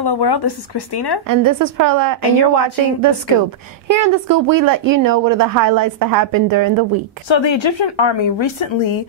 Hello world, this is Christina. And this is Perla, and you're watching The Scoop. Here in The Scoop, we let you know what are the highlights that happened during the week. So the Egyptian army recently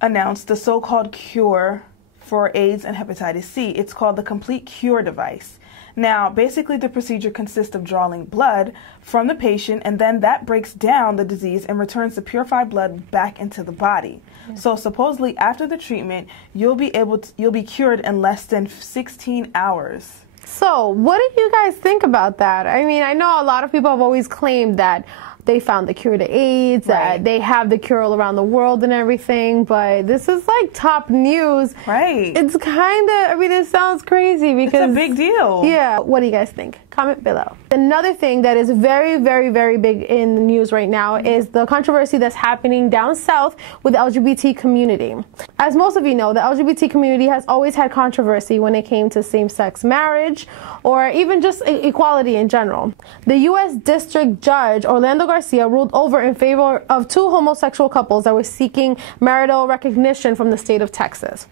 announced the so-called cure for AIDS and hepatitis C. It's called the Complete Cure device. Now, basically the procedure consists of drawing blood from the patient, and then that breaks down the disease and returns the purified blood back into the body. So supposedly after the treatment, you'll be cured in less than 16 hours. So, what do you guys think about that? I mean, I know a lot of people have always claimed that they found the cure to AIDS, that they have the cure all around the world and everything, but this is like top news. Right. It's kind of, I mean, it sounds crazy because... It's a big deal. Yeah. What do you guys think? Comment below. Another thing that is very, very, very big in the news right now is the controversy that's happening down south with the LGBT community. As most of you know, the LGBT community has always had controversy when it came to same-sex marriage or even just equality in general. The U.S. District Judge Orlando Garcia ruled over in favor of two homosexual couples that were seeking marital recognition from the state of Texas.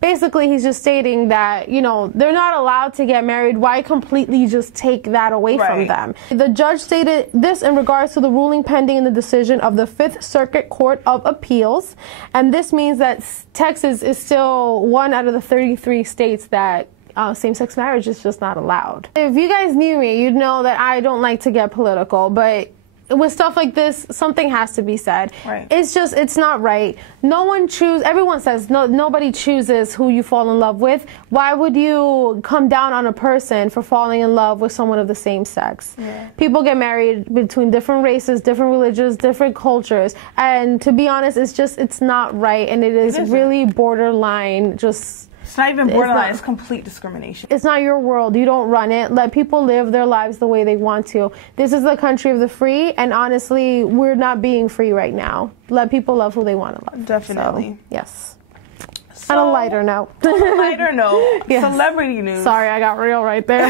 Basically, he's just stating that, you know, they're not allowed to get married. Why completely just take that away from them? The judge stated this in regards to the ruling pending in the decision of the Fifth Circuit Court of Appeals. And this means that Texas is still one out of the 33 states that same-sex marriage is just not allowed. If you guys knew me, you'd know that I don't like to get political, but with stuff like this, something has to be said. It's just, it's not right. No one everyone says nobody chooses who you fall in love with. Why would you come down on a person for falling in love with someone of the same sex? People get married between different races, different religions, different cultures. And to be honest, it's not right. And it is really borderline just... It's not even borderline, it's complete discrimination. It's not your world. You don't run it. Let people live their lives the way they want to. This is the country of the free, and honestly, we're not being free right now. Let people love who they want to love. Definitely. So, yes. On a lighter note. Celebrity news. Sorry, I got real right there.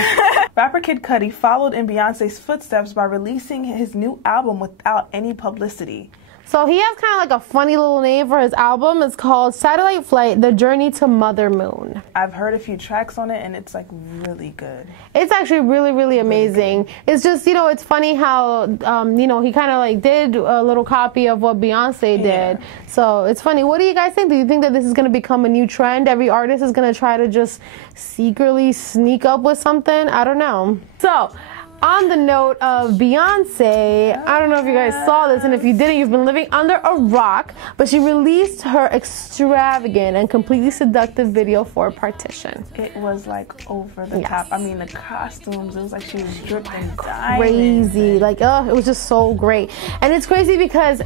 Rapper Kid Cudi followed in Beyonce's footsteps by releasing his new album without any publicity. So he has kind of like a funny little name for his album. It's called Satellite Flight, The Journey to Mother Moon. I've heard a few tracks on it and it's like really good. It's actually really, really amazing. It's just, you know, it's funny how, you know, he kind of like did a little copy of what Beyonce did. So it's funny. What do you guys think? Do you think that this is going to become a new trend? Every artist is going to try to just secretly sneak up with something? I don't know. So... on the note of Beyonce, I don't know if you guys saw this, and if you didn't, you've been living under a rock, but she released her extravagant and completely seductive video for Partition. It was like over the top. I mean, the costumes, it was like she was dripped in diamonds. Crazy. Like, it was just so great. And it's crazy because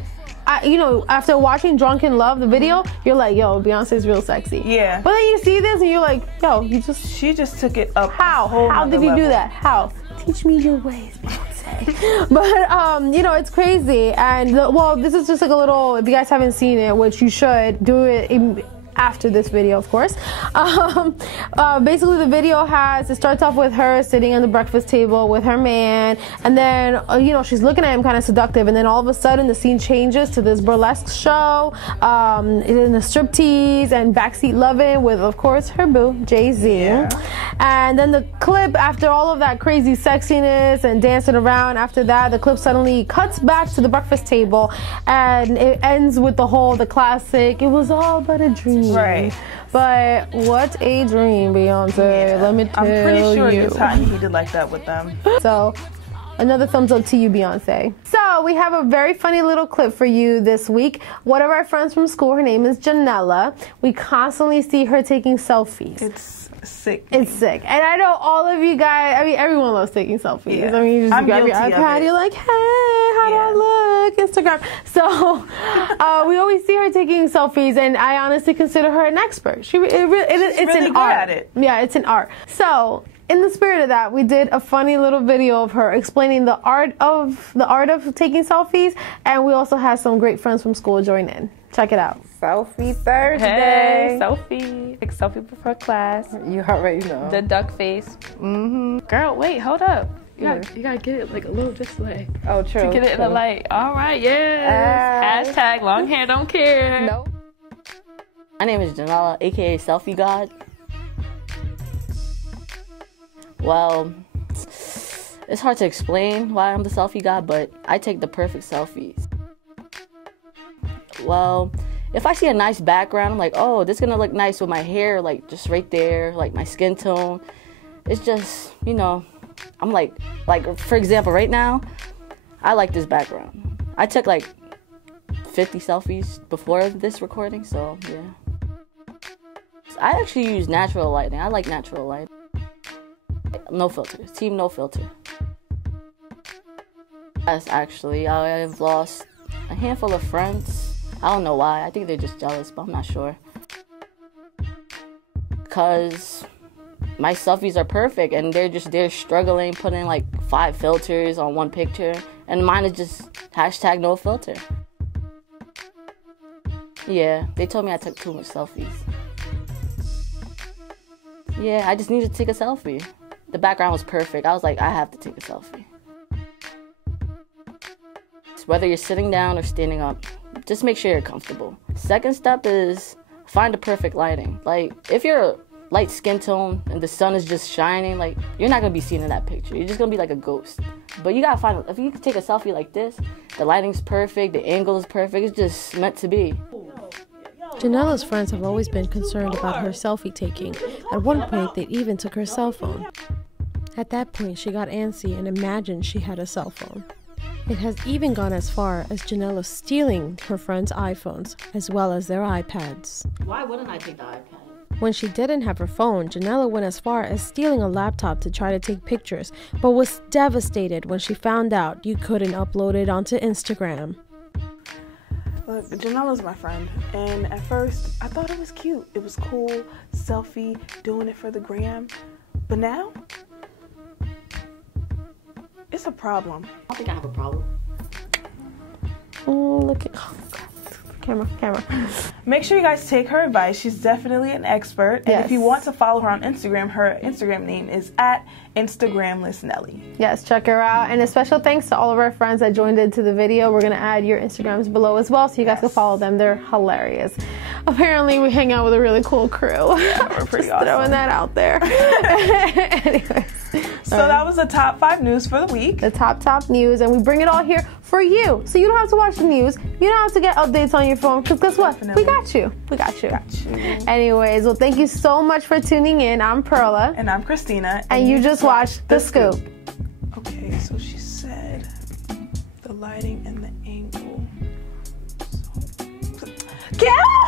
you know, after watching Drunken Love, the video, you're like, yo, Beyonce's real sexy. Yeah. But then you see this and you're like, yo, she just took it up. How did you do that? How? Teach me your ways, Beyonce. But, you know, it's crazy. And, well, this is just like a little, if you guys haven't seen it, which you should, do it after this video, of course. Basically, the video it starts off with her sitting on the breakfast table with her man, and then, you know, she's looking at him kind of seductive, and then all of a sudden the scene changes to this burlesque show, in the striptease and backseat loving with, of course, her boo, Jay-Z. And then the clip, after all of that crazy sexiness and dancing around, after that, the clip suddenly cuts back to the breakfast table, and it ends with the classic, it was all but a dream. But what a dream, Beyonce. Let me tell you. I'm pretty sure it's hot and heated like that with them. So, another thumbs up to you, Beyonce. So, we have a very funny little clip for you this week. One of our friends from school, her name is Janella. We constantly see her taking selfies. It's sick. It's sick. And I know all of you guys, I mean, everyone loves taking selfies. I mean, you just grab your iPad, you're like, hey, how do I look? Instagram. So, we always see her taking selfies, and I honestly consider her an expert. It's really an art. At it. Yeah, it's an art. So, in the spirit of that, we did a funny little video of her explaining the art of taking selfies, and we also had some great friends from school join in. Check it out. Selfie Thursday. Hey, selfie. Take a selfie before class. You already know. The duck face. Girl, wait, hold up. You gotta get it like a little this way. Oh, true. To get it in the light. All right, yes. Hashtag long hair don't care. No. My name is Janella, aka Selfie God. Well, it's hard to explain why I'm the selfie god, but I take the perfect selfies. Well, if I see a nice background, I'm like, oh, this is gonna look nice with my hair, like just right there, like my skin tone. It's just, you know, I'm like for example, right now, I like this background. I took like 50 selfies before this recording, so yeah. I actually use natural lighting. I like natural lighting. No filter. Team no filter. Yes, actually, I've lost a handful of friends. I don't know why. I think they're just jealous, but I'm not sure. Because my selfies are perfect, and they're struggling putting like 5 filters on one picture, and mine is just hashtag no filter. Yeah, they told me I took too much selfies. Yeah, I just needed to take a selfie. The background was perfect. I was like, I have to take a selfie. Whether you're sitting down or standing up, just make sure you're comfortable. Second step is find the perfect lighting. Like, if you're a light skin tone and the sun is just shining, like, you're not gonna be seen in that picture. You're just gonna be like a ghost. But you gotta find, if you can take a selfie like this, the lighting's perfect, the angle is perfect, it's just meant to be. Janella's friends have always been concerned about her selfie taking. At one point, they even took her cell phone. At that point, she got antsy and imagined she had a cell phone. It has even gone as far as Janella stealing her friends' iPhones, as well as their iPads. Why wouldn't I take the iPad? When she didn't have her phone, Janella went as far as stealing a laptop to try to take pictures, but was devastated when she found out you couldn't upload it onto Instagram. Look, Janella's my friend, and at first, I thought it was cute. It was cool, selfie, doing it for the gram. But now, it's a problem. I don't think I have a problem. Oh, look at... Oh, God. Camera. Make sure you guys take her advice. She's definitely an expert. And if you want to follow her on Instagram, her Instagram name is @InstagramlessNelly. Yes, check her out. And a special thanks to all of our friends that joined into the video. We're going to add your Instagrams below as well, so you guys can follow them. They're hilarious. Apparently, we hang out with a really cool crew. Yeah, we're pretty awesome. Throwing that out there. Anyways. So that was the top 5 news for the week. The top news, and we bring it all here for you. So you don't have to watch the news. You don't have to get updates on your phone, because guess what? Definitely. We got you. Anyways, well, thank you so much for tuning in. I'm Perla. And I'm Christina. And you just watched The Scoop. Okay, so she said the lighting and the angle. So... Get out!